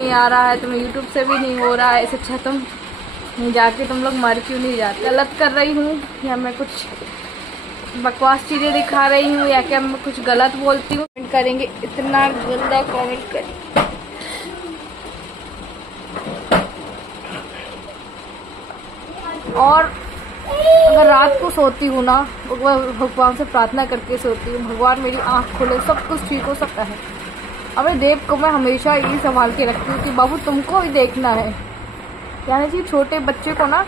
नहीं आ रहा है, तुम्हें यूट्यूब से भी नहीं हो रहा है, इससे अच्छा तुम जाके तुम लोग मर क्यों नहीं जाते। गलत कर रही हूँ या मैं कुछ बकवास चीज़ें दिखा रही हूँ या क्या मैं कुछ गलत बोलती हूँ? कमेंट करेंगे, इतना गंदा कमेंट करेंगे। और अगर रात को सोती हूँ ना, भगवान से प्रार्थना करके सोती हूँ, भगवान मेरी आँख खोले, सब कुछ ठीक हो सकता है। अपने देव को मैं हमेशा यही संभाल के रखती हूँ कि बाबू तुमको भी देखना है। यानी कि छोटे बच्चे को ना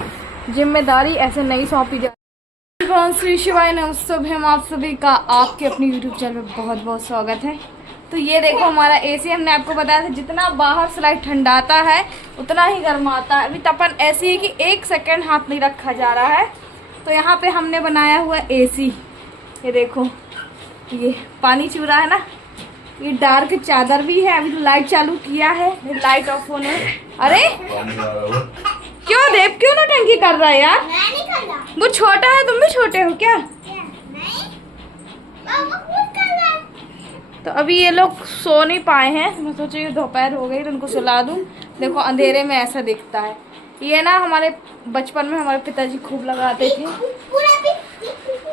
जिम्मेदारी ऐसे नहीं सौंपी जाती। भगवान श्री शिवाय नमस्ते। हम आप सभी का आपके अपने यूट्यूब चैनल में बहुत बहुत स्वागत है। तो ये देखो हमारा एसी, हमने आपको बताया था जितना बाहर स्लाइड ठंडाता है उतना ही गर्माता है। अभी तपन ऐसी है कि 1 सेकेंड हाथ नहीं रखा जा रहा है। तो यहाँ पे हमने बनाया हुआ एसी, ये देखो ये पानी चू रहा है ना, ये डार्क चादर भी है। अभी तो लाइट चालू किया है, लाइट ऑफ होने। अरे क्यों देव, क्यों नौटंकी कर रहा है यार? मैं नहीं कर रहा। वो छोटा है, तुम भी छोटे हो क्या? नहीं, तो अभी ये लोग सो नहीं पाए हैं। मैं सोची दोपहर हो गई तो उनको सुला दूं। देखो अंधेरे में ऐसा दिखता है। ये ना हमारे बचपन में हमारे पिताजी खूब लगाते थे।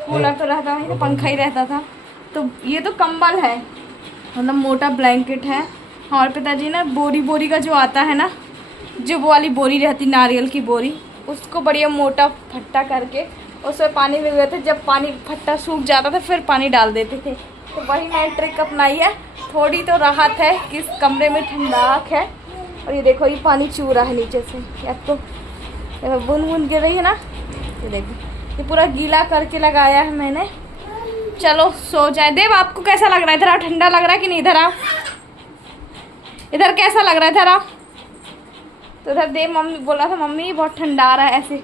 कूलर तो रहता नहीं था, पंखा ही रहता था। तो ये तो कंबल है, मतलब मोटा ब्लैंकेट है। हमारे पिताजी ना बोरी का जो आता है ना, जो वो वाली बोरी रहती नारियल की बोरी, उसको बढ़िया मोटा फट्टा करके उसमें पानी भिगोते थे। जब पानी फट्टा सूख जाता था फिर पानी डाल देते थे। तो वही मैंने ट्रिक अपनाई है। थोड़ी तो राहत है कि इस कमरे में ठंडाक है। और ये देखो ये पानी चू रहा है नीचे से, या तो बूंद बूंद गिर रही है ना। ये देखो ये पूरा गीला करके लगाया है मैंने। चलो सो जाए। देव आपको कैसा लग रहा है? इधर आओ, ठंडा लग रहा है कि नहीं? इधर आओ, इधर कैसा लग रहा है? इधर आओ। तो इधर देव मम्मी बोला था मम्मी बहुत ठंडा आ रहा है ऐसे।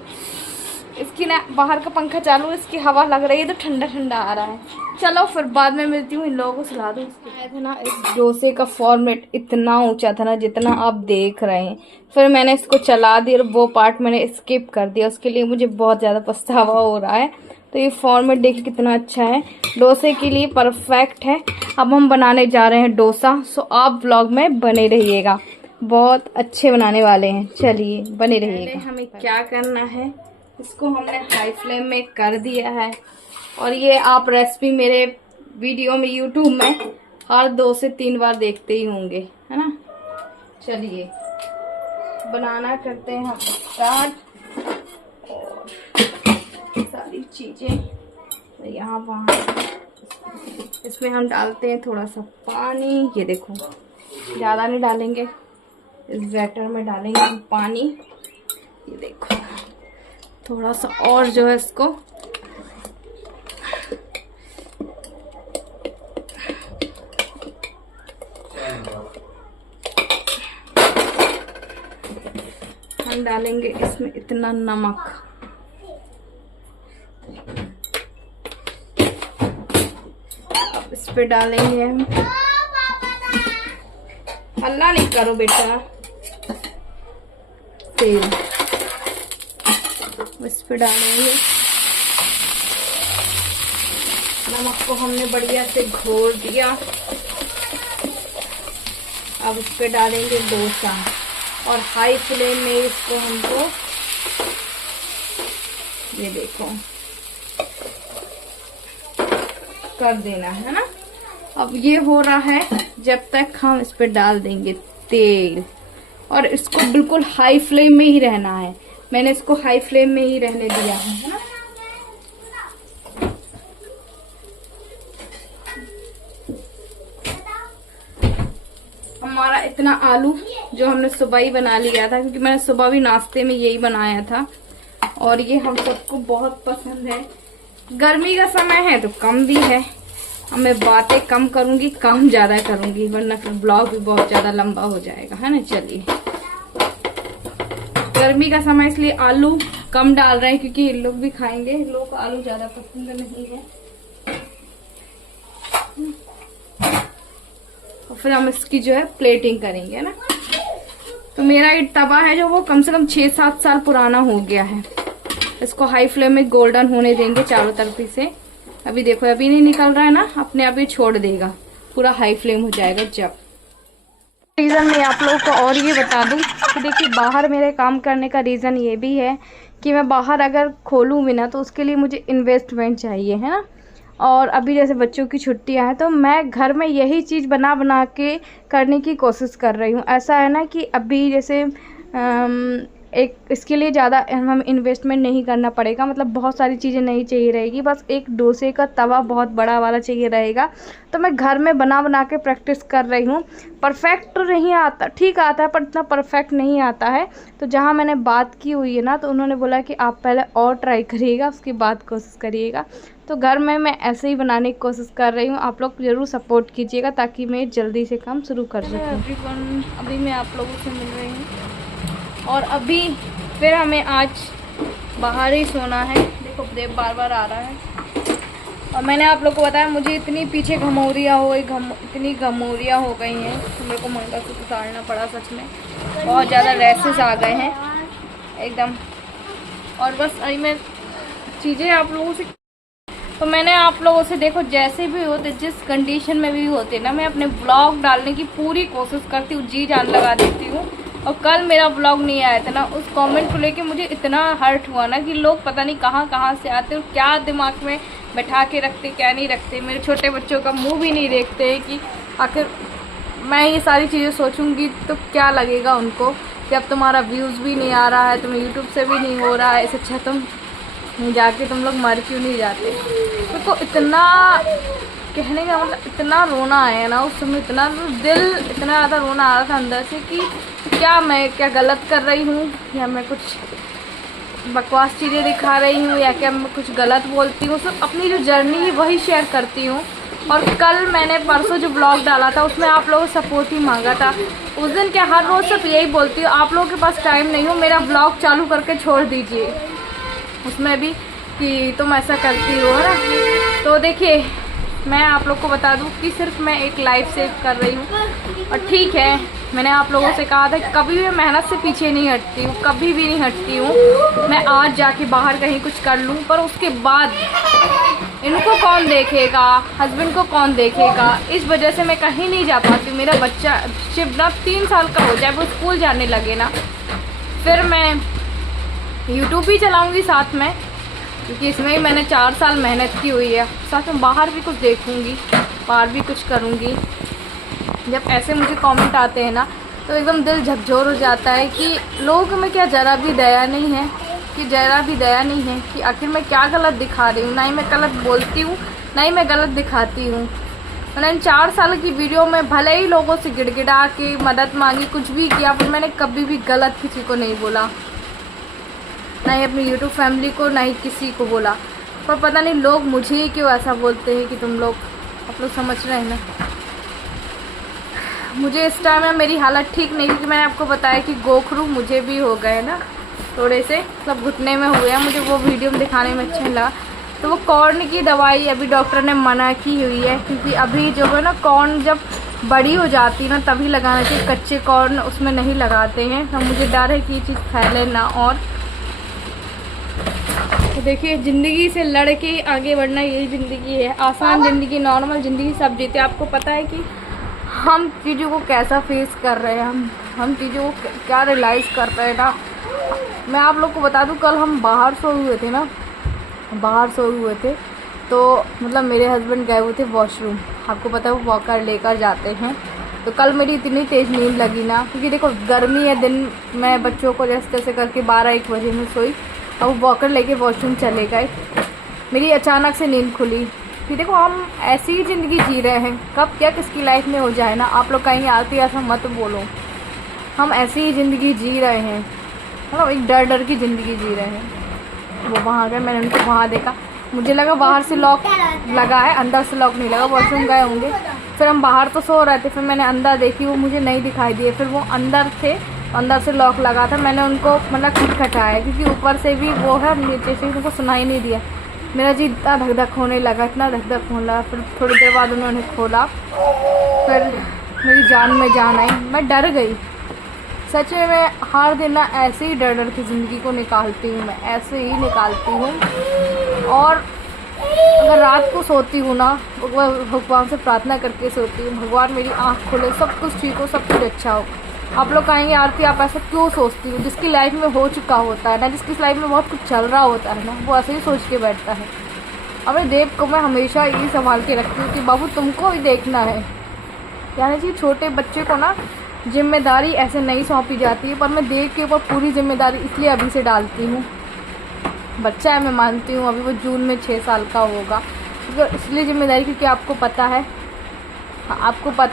इसकी ना बाहर का पंखा चालू है, इसकी हवा लग रही है तो ठंडा ठंडा आ रहा है। चलो फिर बाद में मिलती हूँ, इन लोगों को सुला दूँ। आया था ना, इस डोसे का फॉर्मेट इतना ऊंचा था ना जितना आप देख रहे हैं। फिर मैंने इसको चला दिया और वो पार्ट मैंने स्किप कर दिया। उसके लिए मुझे बहुत ज़्यादा पछतावा हो रहा है। तो ये फॉर्मेट देखिए कितना अच्छा है, डोसे के लिए परफेक्ट है। अब हम बनाने जा रहे हैं डोसा, सो आप व्लॉग में बने रहिएगा, बहुत अच्छे बनाने वाले हैं। चलिए बने रहिएगा। हमें क्या करना है, इसको हमने हाई फ्लेम में कर दिया है। और ये आप रेसिपी मेरे वीडियो में यूट्यूब में हर 2 से 3 बार देखते ही होंगे, है ना। चलिए बनाना करते हैं हम स्टार्ट। और सारी चीजें तो यहाँ वहाँ, इसमें हम डालते हैं थोड़ा सा पानी। ये देखो ज़्यादा नहीं डालेंगे, इस बैटर में डालेंगे हम पानी। ये देखो थोड़ा सा और जो है इसको हम डालेंगे इसमें इतना नमक। अब इस पे डालेंगे हम, हल्ला नहीं करो बेटा, तेल। इस पे डालेंगे नमक को, हमने बढ़िया से घोल दिया। अब इस पे डालेंगे डोसा और हाई फ्लेम में इसको हमको, ये देखो कर देना है ना। अब ये हो रहा है, जब तक हम इस पे डाल देंगे तेल। और इसको बिल्कुल हाई फ्लेम में ही रहना है। मैंने इसको हाई फ्लेम में ही रहने दिया है ना। हमारा इतना आलू जो हमने सुबह ही बना लिया था, क्योंकि मैंने सुबह भी नाश्ते में यही बनाया था। और ये हम सबको बहुत पसंद है। गर्मी का समय है तो कम भी है। अब मैं बातें कम करूंगी, काम ज्यादा करूंगी, वरना फिर ब्लॉग भी बहुत ज्यादा लंबा हो जाएगा, है ना। चलिए गर्मी का समय इसलिए आलू कम डाल रहे हैं, क्योंकि ये लोग भी खाएंगे। लोग को आलू ज्यादा पसंद नहीं है। और फिर हम इसकी जो है प्लेटिंग करेंगे ना। तो मेरा ये तवा है जो वो कम से कम 6-7 साल पुराना हो गया है। इसको हाई फ्लेम में गोल्डन होने देंगे चारों तरफ से। अभी देखो अभी नहीं निकल रहा है ना, अपने आप ही छोड़ देगा, पूरा हाई फ्लेम हो जाएगा जब। रीज़न मैं आप लोगों को और ये बता दूं कि देखिए, बाहर मेरे काम करने का रीज़न ये भी है कि मैं बाहर अगर खोलूँ भी ना तो उसके लिए मुझे इन्वेस्टमेंट चाहिए, है ना। और अभी जैसे बच्चों की छुट्टियां हैं तो मैं घर में यही चीज़ बना बना के करने की कोशिश कर रही हूँ। ऐसा है ना कि अभी जैसे एक इसके लिए ज़्यादा हम इन्वेस्टमेंट नहीं करना पड़ेगा, मतलब बहुत सारी चीज़ें नहीं चाहिए रहेगी, बस एक डोसे का तवा बहुत बड़ा वाला चाहिए रहेगा। तो मैं घर में बना बना के प्रैक्टिस कर रही हूँ। परफेक्ट नहीं आता, ठीक आता है पर इतना परफेक्ट नहीं आता है। तो जहाँ मैंने बात की हुई है ना, तो उन्होंने बोला कि आप पहले और ट्राई करिएगा, उसके बाद कोशिश करिएगा। तो घर में मैं ऐसे ही बनाने की कोशिश कर रही हूँ। आप लोग ज़रूर सपोर्ट कीजिएगा ताकि मैं जल्दी से काम शुरू कर सकूँ। अभी मैं आप लोगों से मिल रही हूँ और अभी फिर हमें आज बाहर ही सोना है। देखो देव बार बार आ रहा है। और मैंने आप लोग को बताया मुझे इतनी पीछे घमौरियाँ हो गई, इतनी घमौरियाँ हो गई हैं तो मेरे को मंगलसूत्र उतारना पड़ा। सच में बहुत ज़्यादा रैसेस आ गए हैं एकदम। और बस अभी मैं चीज़ें आप लोगों से, तो मैंने आप लोगों से देखो जैसे भी होते, जिस कंडीशन में भी होते ना, मैं अपने ब्लॉग डालने की पूरी कोशिश करती हूँ, जी जान लगा देती हूँ। और कल मेरा ब्लॉग नहीं आया था ना, उस कमेंट को लेके मुझे इतना हर्ट हुआ ना कि लोग पता नहीं कहाँ कहाँ से आते और क्या दिमाग में बैठा के रखते, क्या नहीं रखते। मेरे छोटे बच्चों का मुंह भी नहीं देखते कि आखिर मैं ये सारी चीज़ें सोचूंगी तो क्या लगेगा उनको कि अब तुम्हारा व्यूज़ भी नहीं आ रहा है, तुम्हें यूट्यूब से भी नहीं हो रहा है, इससे अच्छा तुम जाके तुम लोग मर क्यों नहीं जाते। तो इतना कहने का मतलब इतना रोना आया ना उस समय, इतना दिल इतना ज़्यादा रोना आ रहा था अंदर से कि क्या गलत कर रही हूँ या मैं कुछ बकवास चीज़ें दिखा रही हूँ या क्या मैं कुछ गलत बोलती हूँ। सिर्फ अपनी जो जर्नी है वही शेयर करती हूँ। और कल मैंने परसों जो ब्लॉग डाला था उसमें आप लोगों से सपोर्ट ही मांगा था। उस दिन क्या हर रोज़ सिर्फ यही बोलती हूँ, आप लोगों के पास टाइम नहीं हो, मेरा ब्लॉग चालू करके छोड़ दीजिए। उसमें भी कि तुम ऐसा करती हो, है ना। तो देखिए मैं आप लोग को बता दूं कि सिर्फ मैं एक लाइफ सेव कर रही हूँ। और ठीक है, मैंने आप लोगों से कहा था कभी भी मेहनत से पीछे नहीं हटती हूँ, कभी भी नहीं हटती हूँ। मैं आज जाके बाहर कहीं कुछ कर लूँ पर उसके बाद इनको कौन देखेगा, हस्बैंड को कौन देखेगा, इस वजह से मैं कहीं नहीं जा पाती हूँ। मेरा बच्चा जब ना 3 साल का हो जाए, वो स्कूल जाने लगे ना, फिर मैं यूट्यूब भी चलाऊँगी साथ में, क्योंकि इसमें ही मैंने 4 साल मेहनत की हुई है। साथ में बाहर भी कुछ देखूँगी, बाहर भी कुछ करूँगी। जब ऐसे मुझे कमेंट आते हैं ना तो एकदम दिल झकझोर हो जाता है कि लोगों में क्या ज़रा भी दया नहीं है, कि आखिर मैं क्या गलत दिखा रही हूँ। ना ही मैं गलत बोलती हूँ, ना ही मैं गलत दिखाती हूँ। मैंने इन 4 साल की वीडियो में भले ही लोगों से गिड़गिड़ा के मदद मांगी, कुछ भी किया, पर मैंने कभी भी गलत किसी को नहीं बोला, ना ही अपनी यूट्यूब फैमिली को, ना ही किसी को बोला। पर पता नहीं लोग मुझे ही क्यों ऐसा बोलते हैं कि तुम लोग, आप लोग समझ रहे हैं ना। मुझे इस टाइम में मेरी हालत ठीक नहीं, क्योंकि मैंने आपको बताया कि गोखरू मुझे भी हो गए ना, थोड़े से सब घुटने में हुए हैं। मुझे वो वीडियो में दिखाने में अच्छा नहीं लगा। तो वो कॉर्न की दवाई अभी डॉक्टर ने मना की हुई है, क्योंकि अभी जो है ना कॉर्न जब बड़ी हो जाती है ना तभी लगाना चाहिए, कच्चे कॉर्न उसमें नहीं लगाते हैं। तो मुझे डर है कि ये चीज़ फैले ना। और तो देखिए, ज़िंदगी से लड़ के आगे बढ़ना यही ज़िंदगी है। आसान ज़िंदगी, नॉर्मल ज़िंदगी सब जीते। आपको पता है कि हम चीज़ों को कैसा फेस कर रहे हैं, हम चीज़ों को क्या रियलाइज़ कर रहे हैं ना। मैं आप लोग को बता दूं, कल हम बाहर सोए हुए थे तो मतलब मेरे हस्बैंड गए हुए थे वॉशरूम। आपको पता है वो वॉकर लेकर जाते हैं। तो कल मेरी इतनी तेज़ नींद लगी ना, क्योंकि देखो गर्मी है, दिन मैं बच्चों को जैसे तैसे करके 12-1 बजे में सोई, और वो वॉकर लेके वॉशरूम चले गए। मेरी अचानक से नींद खुली कि देखो हम ऐसी ही ज़िंदगी जी रहे हैं, कब क्या किसकी लाइफ में हो जाए ना। आप लोग कहीं आती ऐसा मत बोलो, हम ऐसी ही ज़िंदगी जी रहे हैं, मतलब एक डर डर की ज़िंदगी जी रहे हैं। वो वहाँ गए, मैंने उनको वहाँ देखा, मुझे लगा बाहर से लॉक लगा है, अंदर से लॉक नहीं लगा, वॉशरूम गए होंगे। फिर हम बाहर तो सो रहे थे, फिर मैंने अंदर देखी, वो मुझे नहीं दिखाई दिए। फिर वो अंदर थे, अंदर से लॉक लगा था। मैंने उनको मतलब खटखटाया, क्योंकि ऊपर से भी वो है, नीचे से उनको सुनाई नहीं दिया। मेरा जी इतना धक धक होने लगा, इतना धक धक होने लगा। फिर थोड़ी देर बाद उन्होंने खोला, फिर मेरी जान में जान आई, मैं डर गई। सच में मैं हर दिन ना ऐसे ही डर डर की ज़िंदगी को निकालती हूँ, मैं ऐसे ही निकालती हूँ। और अगर रात को सोती हूँ ना, भगवान से प्रार्थना करके सोती हूँ, भगवान मेरी आँख खोले, सब कुछ ठीक हो, सब कुछ अच्छा हो। आप लोग कहेंगे आरती आप ऐसा क्यों सोचती हो? जिसकी लाइफ में हो चुका होता है ना, जिसकी लाइफ में बहुत कुछ चल रहा होता है ना, वो ऐसे ही सोच के बैठता है। अपने देव को मैं हमेशा यही संभाल के रखती हूँ कि बाबू तुमको ही देखना है। यानी कि छोटे बच्चे को ना जिम्मेदारी ऐसे नहीं सौंपी जाती है, पर मैं देव के ऊपर पूरी जिम्मेदारी इसलिए अभी से डालती हूँ। बच्चा है, मैं मानती हूँ, अभी वो जून में 6 साल का होगा, तो इसलिए जिम्मेदारी, क्योंकि आपको पता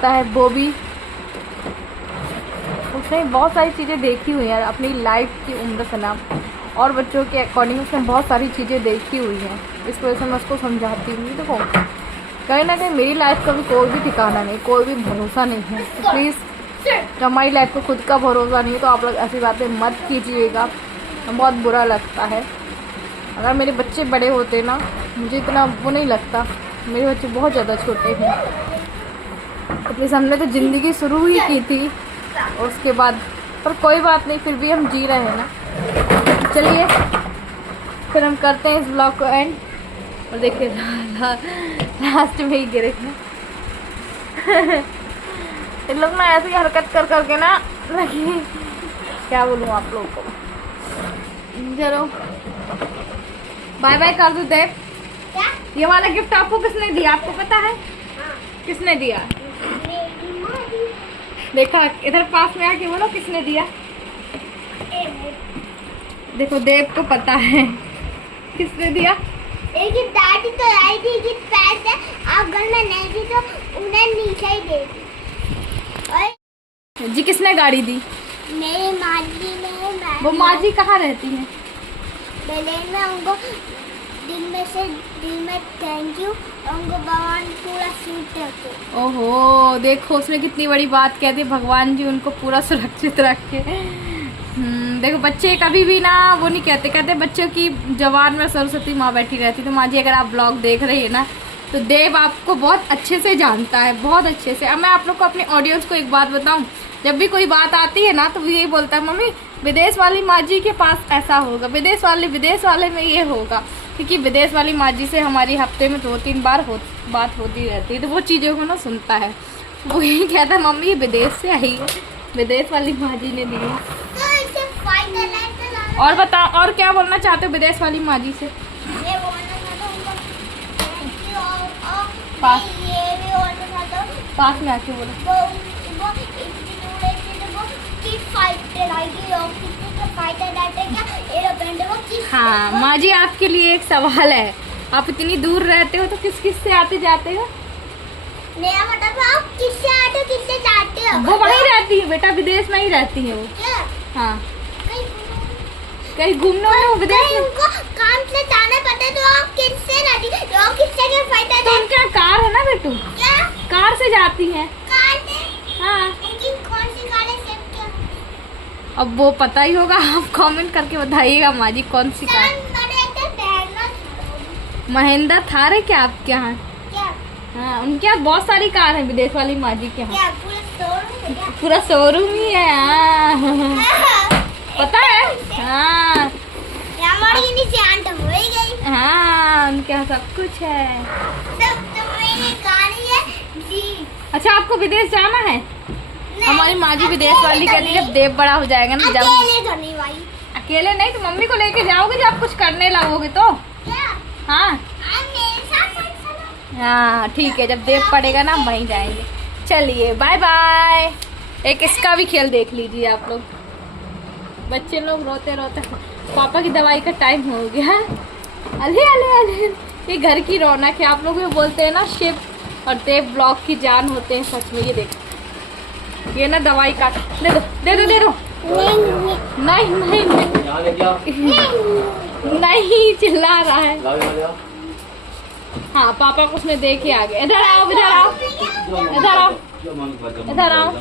है वो भी, उसने बहुत सारी चीज़ें देखी हुई हैं अपनी लाइफ की उम्र से ना, और बच्चों के अकॉर्डिंग उसने बहुत सारी चीज़ें देखी हुई हैं। इस वजह से मैं उसको समझाती हूँ। देखो कहीं ना कहीं मेरी लाइफ का भी कोई भी ठिकाना नहीं, कोई भी भरोसा नहीं है, तो प्लीज़ जब हमारी लाइफ को खुद का भरोसा नहीं है तो आप लोग ऐसी बातें मत कीजिएगा, बहुत बुरा लगता है। अगर मेरे बच्चे बड़े होते ना, मुझे इतना वो नहीं लगता, मेरे बच्चे बहुत ज़्यादा छोटे हैं। प्लीज़ हमने तो ज़िंदगी शुरू ही की थी और उसके बाद, पर कोई बात नहीं, फिर भी हम जी रहे हैं ना। चलिए फिर हम करते हैं इस ब्लॉग को एंड। और देखिए लास्ट में ही गिरे थे इन लोग ना ऐसी हरकत कर करके ना लगी, क्या बोलूँ आप लोगों को। चलो बाय बाय कर दो देव। ये वाला गिफ्ट आपको किसने दिया, आपको पता है? किसने दिया? देखा, इधर पास में आके बोलो किसने दिया। देखो देव को पता है किसने दिया। एक दादी तो लाई थी कि पैसे आप घर में नहीं थी तो उन्हें नीचे ही दे दी। जी किसने गाड़ी दी? मेरी माँ जी ने। वो माँ जी कहाँ रहती है? में उनको दिन में थैंक यू, उनको भगवान पूरा सूट रखे। ओहो देखो उसने कितनी बड़ी बात कह दी, भगवान जी उनको पूरा सुरक्षित रखे। देखो बच्चे कभी भी ना वो नहीं कहते बच्चों की जवान में सरस्वती माँ बैठी रहती। तो माँ जी अगर आप ब्लॉग देख रहे हैं ना, तो देव आपको बहुत अच्छे से जानता है, बहुत अच्छे से। अब मैं आप लोग को अपने ऑडियंस को एक बात बताऊं, जब भी कोई बात आती है ना तो वो यही बोलता है मम्मी विदेश वाली माँ जी के पास ऐसा होगा, विदेश वाले में ये होगा, क्योंकि विदेश वाली माँ जी से हमारी हफ्ते में 2-3 बार बात होती रहती है। तो वो चीज़ों को ना सुनता है, वो यही कहता है मम्मी ये विदेश से आई है, विदेश वाली माँ जी ने दी है। और बताओ और क्या बोलना चाहते हो विदेश वाली माँ जी से? पास में आके बोलो। हाँ माँ जी आपके लिए एक सवाल है, आप इतनी दूर रहते हो तो किस से आते जाते हो? मेरा मतलब आप किससे आते हो किससे जाते हो? वो वहीं रहती है बेटा, विदेश में ही रहती है वो। हाँ कहीं घूमने में विदेश में उनको काम से जाना पड़ता है, तो आप किससे जाती हो? लोग किससे क्या फायदा है? तो उनका कार है ना बेटू, क्या कार से जाती है। कार से? हाँ उनकी कौन सी कार है सब क्या? अब वो पता ही होगा, आप कमेंट करके बताइएगा माँ जी कौन सी कार। महिंद्रा थार है क्या आपके यहाँ? क्या? हाँ उनके यहाँ बहुत सारी कार है विदेश वाली माँ जी के यहाँ। क्या पूरा शोरूम ही है। हाँ पता है। हाँ हमारी निशान तो हो ही गई। हाँ उनके यहाँ सब कुछ है, सब तो मेरी गाड़ी है जी। अच्छा आपको विदेश जाना है? हमारी माँ जी विदेश वाली कहती है जब देव बड़ा हो जाएगा ना, जब अकेले तो नहीं भाई। अकेले नहीं तो मम्मी को लेके जाओगे जब आप कुछ करने लगोगे तो। क्या? हाँ मेरे साथ चलो। हाँ ठीक है, जब देव पड़ेगा ना हम वहीं जाएंगे। चलिए बाय बाय। एक इसका भी खेल देख लीजिए आप लोग, बच्चे लोग रोते रोते पापा की दवाई का टाइम हो गया। अले अले अले ये घर की रौनक है। आप लोग भी बोलते हैं ना शिव और देव ब्लॉग की जान होते हैं, सच में। ये देखो ये ना दवाई का दे दो दे दो दे दो। नहीं नहीं नहीं चिल्ला रहा है। हाँ पापा को उसने देखे आ गया। इधर आओ इधर आओ इधर आओ इधर आओ।